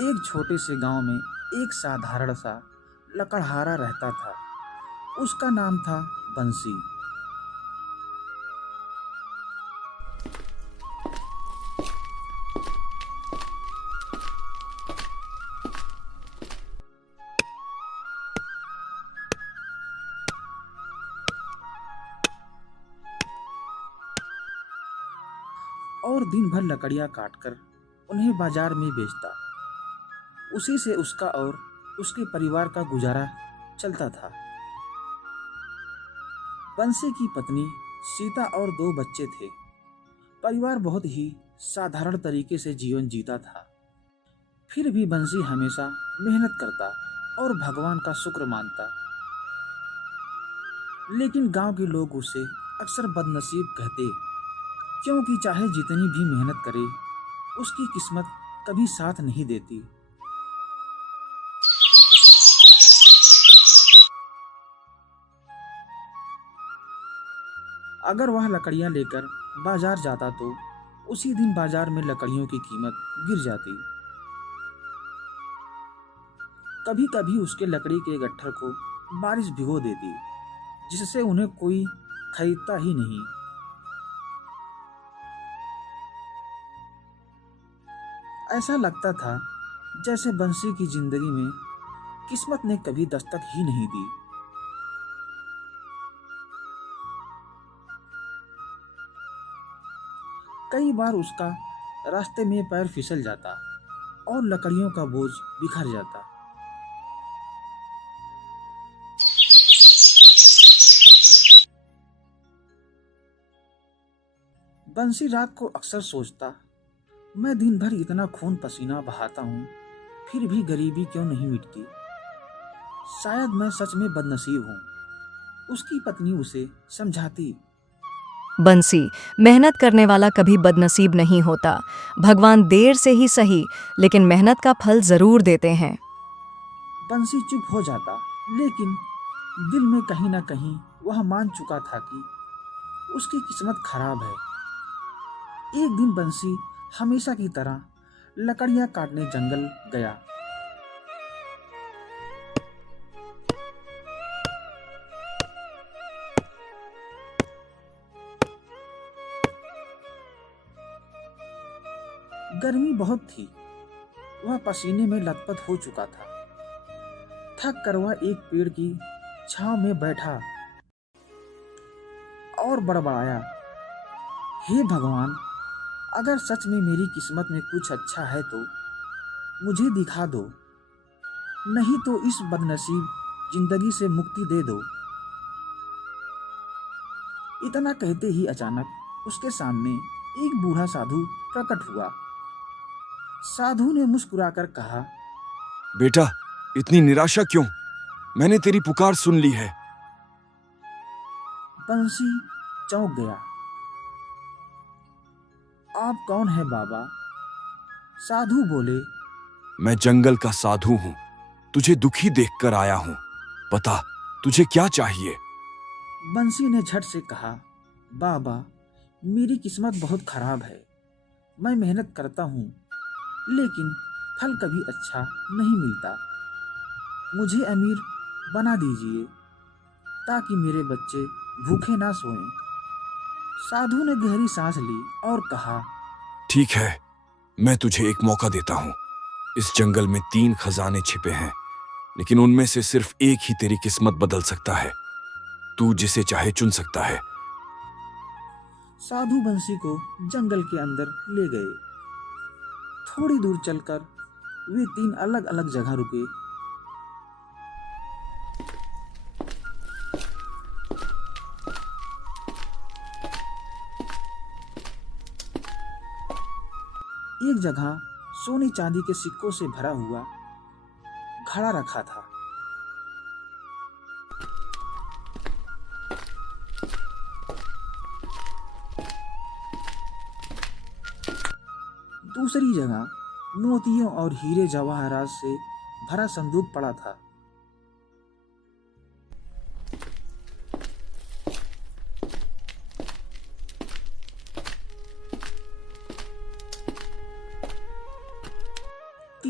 एक छोटे से गांव में एक साधारण सा लकड़हारा रहता था। उसका नाम था बंसी। और दिन भर लकड़ियां काटकर उन्हें बाजार में बेचता। उसी से उसका और उसके परिवार का गुजारा चलता था। बंसी की पत्नी सीता और दो बच्चे थे। परिवार बहुत ही साधारण तरीके से जीवन जीता था। फिर भी बंसी हमेशा मेहनत करता और भगवान का शुक्र मानता। लेकिन गांव के लोग उसे अक्सर बदनसीब कहते, क्योंकि चाहे जितनी भी मेहनत करे, उसकी किस्मत कभी साथ नहीं देती। अगर वह लकड़ियां लेकर बाजार जाता तो उसी दिन बाजार में लकड़ियों की कीमत गिर जाती। कभी कभी उसके लकड़ी के गट्ठर को बारिश भिगो देती, जिससे उन्हें कोई खरीदता ही नहीं। ऐसा लगता था जैसे बंसी की जिंदगी में किस्मत ने कभी दस्तक ही नहीं दी। कई बार उसका रास्ते में पैर फिसल जाता और लकड़ियों का बोझ बिखर जाता। बंसी रात को अक्सर सोचता, मैं दिन भर इतना खून पसीना बहाता हूँ, फिर भी गरीबी क्यों नहीं मिटती। शायद मैं सच में बदनसीब हूँ। उसकी पत्नी उसे समझाती, बंसी, मेहनत करने वाला कभी बदनसीब नहीं होता। भगवान देर से ही सही, लेकिन मेहनत का फल जरूर देते हैं। बंसी चुप हो जाता, लेकिन दिल में कहीं ना कहीं वह मान चुका था कि उसकी किस्मत खराब है। एक दिन बंसी हमेशा की तरह लकड़ियां काटने जंगल गया। गर्मी बहुत थी। वह पसीने में लथपथ हो चुका था। थक कर वह एक पेड़ की छांव में बैठा और बड़बड़ाया, हे भगवान, अगर सच में मेरी किस्मत में कुछ अच्छा है तो मुझे दिखा दो, नहीं तो इस बदनसीब जिंदगी से मुक्ति दे दो। इतना कहते ही अचानक उसके सामने एक बूढ़ा साधु प्रकट हुआ। साधु ने मुस्कुराकर कहा, बेटा, इतनी निराशा क्यों? मैंने तेरी पुकार सुन ली है। बंसी चौंक गया। आप कौन है बाबा? साधु बोले, मैं जंगल का साधु हूं। तुझे दुखी देखकर आया हूं। बता, तुझे क्या चाहिए? बंसी ने झट से कहा, बाबा, मेरी किस्मत बहुत खराब है। मैं मेहनत करता हूँ, लेकिन फल कभी अच्छा नहीं मिलता। मुझे अमीर बना दीजिए ताकि मेरे बच्चे भूखे ना सोएं। साधु ने गहरी सांस ली और कहा, ठीक है, मैं तुझे एक मौका देता हूं। इस जंगल में 3 खजाने छिपे हैं, लेकिन उनमें से सिर्फ एक ही तेरी किस्मत बदल सकता है। तू जिसे चाहे चुन सकता है। साधु बंसी को जंगल के अंदर ले गए। थोड़ी दूर चलकर वे 3 अलग अलग जगह रुके। एक जगह सोने चांदी के सिक्कों से भरा हुआ घड़ा रखा था। दूसरी जगह मोतियों और हीरे जवाहरात से भरा संदूक पड़ा था।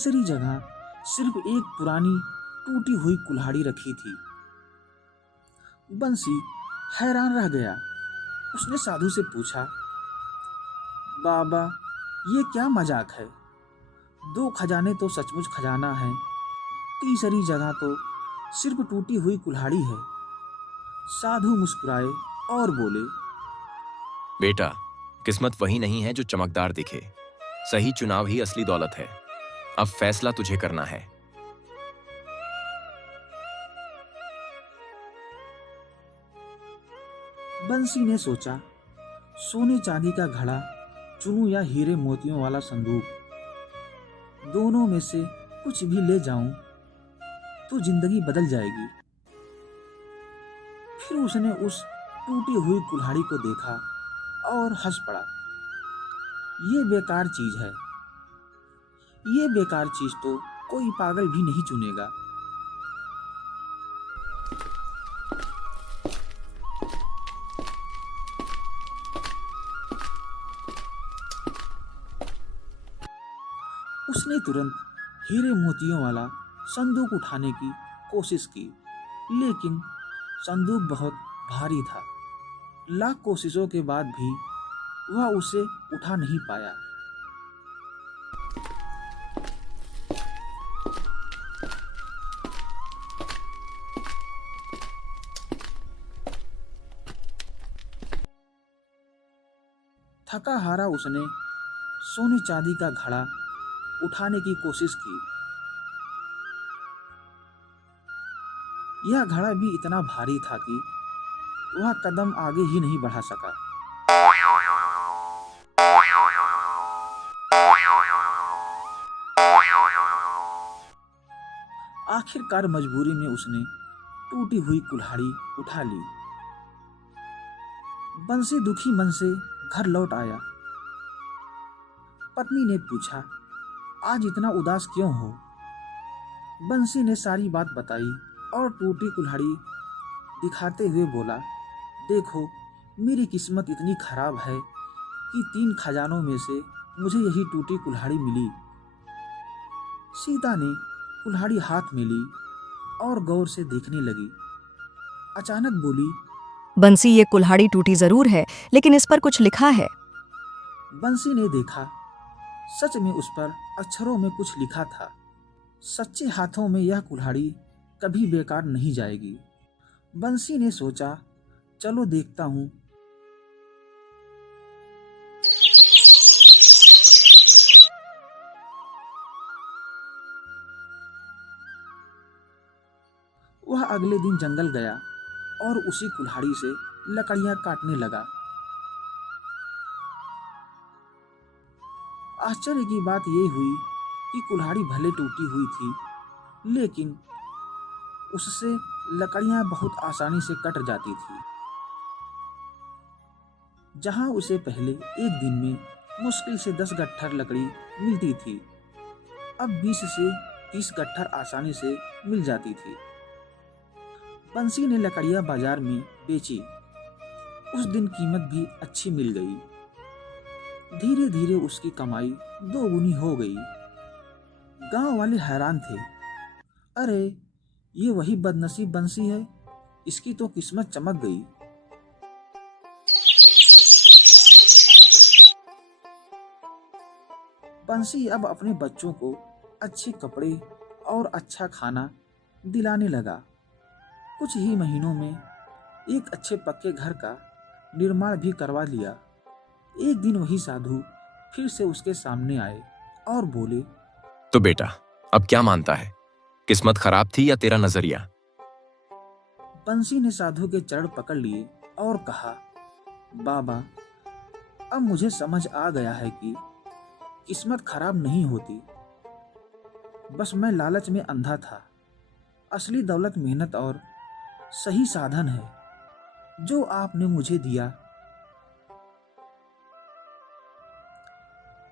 तीसरी जगह सिर्फ एक पुरानी टूटी हुई कुल्हाड़ी रखी थी। बंसी हैरान रह गया। उसने साधु से पूछा, बाबा, ये क्या मजाक है? 2 खजाने तो सचमुच खजाना है, तीसरी जगह तो सिर्फ टूटी हुई कुल्हाड़ी है। साधु मुस्कुराए और बोले, बेटा, किस्मत वही नहीं है जो चमकदार दिखे। सही चुनाव ही असली दौलत है। अब फैसला तुझे करना है। बंसी ने सोचा, सोने चांदी का घड़ा चुनूं या हीरे मोतियों वाला संदूक। दोनों में से कुछ भी ले जाऊं तो जिंदगी बदल जाएगी। फिर उसने उस टूटी हुई कुल्हाड़ी को देखा और हंस पड़ा। ये बेकार चीज है। ये बेकार चीज तो कोई पागल भी नहीं चुनेगा। उसने तुरंत हीरे मोतियों वाला संदूक उठाने की कोशिश की, लेकिन संदूक बहुत भारी था। लाख कोशिशों के बाद भी वह उसे उठा नहीं पाया। थका हारा उसने सोने चांदी का घड़ा उठाने की कोशिश की। यह घड़ा भी इतना भारी था कि वह कदम आगे ही नहीं बढ़ा सका। आखिरकार मजबूरी में उसने टूटी हुई कुल्हाड़ी उठा ली। बंसी दुखी मन से घर लौट आया। पत्नी ने पूछा, आज इतना उदास क्यों हो? बंसी ने सारी बात बताई और टूटी कुल्हाड़ी दिखाते हुए बोला, देखो, मेरी किस्मत इतनी खराब है कि 3 खजानों में से मुझे यही टूटी कुल्हाड़ी मिली। सीता ने कुल्हाड़ी हाथ में ली और गौर से देखने लगी। अचानक बोली, बंसी, ये कुल्हाड़ी टूटी जरूर है, लेकिन इस पर कुछ लिखा है। बंसी ने देखा, सच में उस पर अक्षरों में कुछ लिखा था। सच्चे हाथों में यह कुल्हाड़ी कभी बेकार नहीं जाएगी। बंसी ने सोचा, चलो देखता हूं। वह अगले दिन जंगल गया और उसी कुल्हाड़ी से लकड़ियां काटने लगा। आश्चर्य की बात यह हुई कि कुल्हाड़ी भले टूटी हुई थी, लेकिन उससे लकड़ियां बहुत आसानी से कट जाती थी। जहां उसे पहले एक दिन में मुश्किल से 10 गट्ठर लकड़ी मिलती थी, अब 20 से 30 गट्ठर आसानी से मिल जाती थी। बंसी ने लकड़ियां बाजार में बेची। उस दिन कीमत भी अच्छी मिल गई। धीरे धीरे उसकी कमाई 2 गुनी हो गई। गांव वाले हैरान थे। अरे, ये वही बदनसीब बंसी है, इसकी तो किस्मत चमक गई। बंसी अब अपने बच्चों को अच्छे कपड़े और अच्छा खाना दिलाने लगा। कुछ ही महीनों में एक अच्छे पक्के घर का निर्माण भी करवा लिया। एक दिन वही साधु फिर से उसके सामने आए और बोले, तो बेटा, अब क्या मानता है? किस्मत खराब थी या तेरा नजरिया? बंसी ने साधु के चरण पकड़ लिए और कहा, बाबा, अब मुझे समझ आ गया है कि किस्मत खराब नहीं होती। बस मैं लालच में अंधा था। असली दौलत मेहनत और सही साधन है जो आपने मुझे दिया।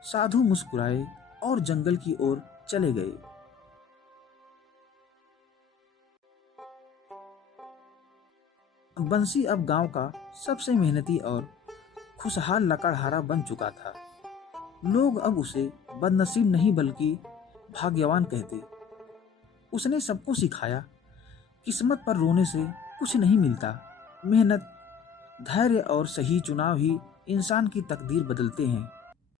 साधु मुस्कुराए और जंगल की ओर चले गए। बंसी अब गांव का सबसे मेहनती और खुशहाल लकड़हारा बन चुका था। लोग अब उसे बदनसीब नहीं बल्कि भाग्यवान कहते। उसने सबको सिखाया किस्मत पर रोने से कुछ नहीं मिलता। मेहनत, धैर्य और सही चुनाव ही इंसान की तकदीर बदलते हैं।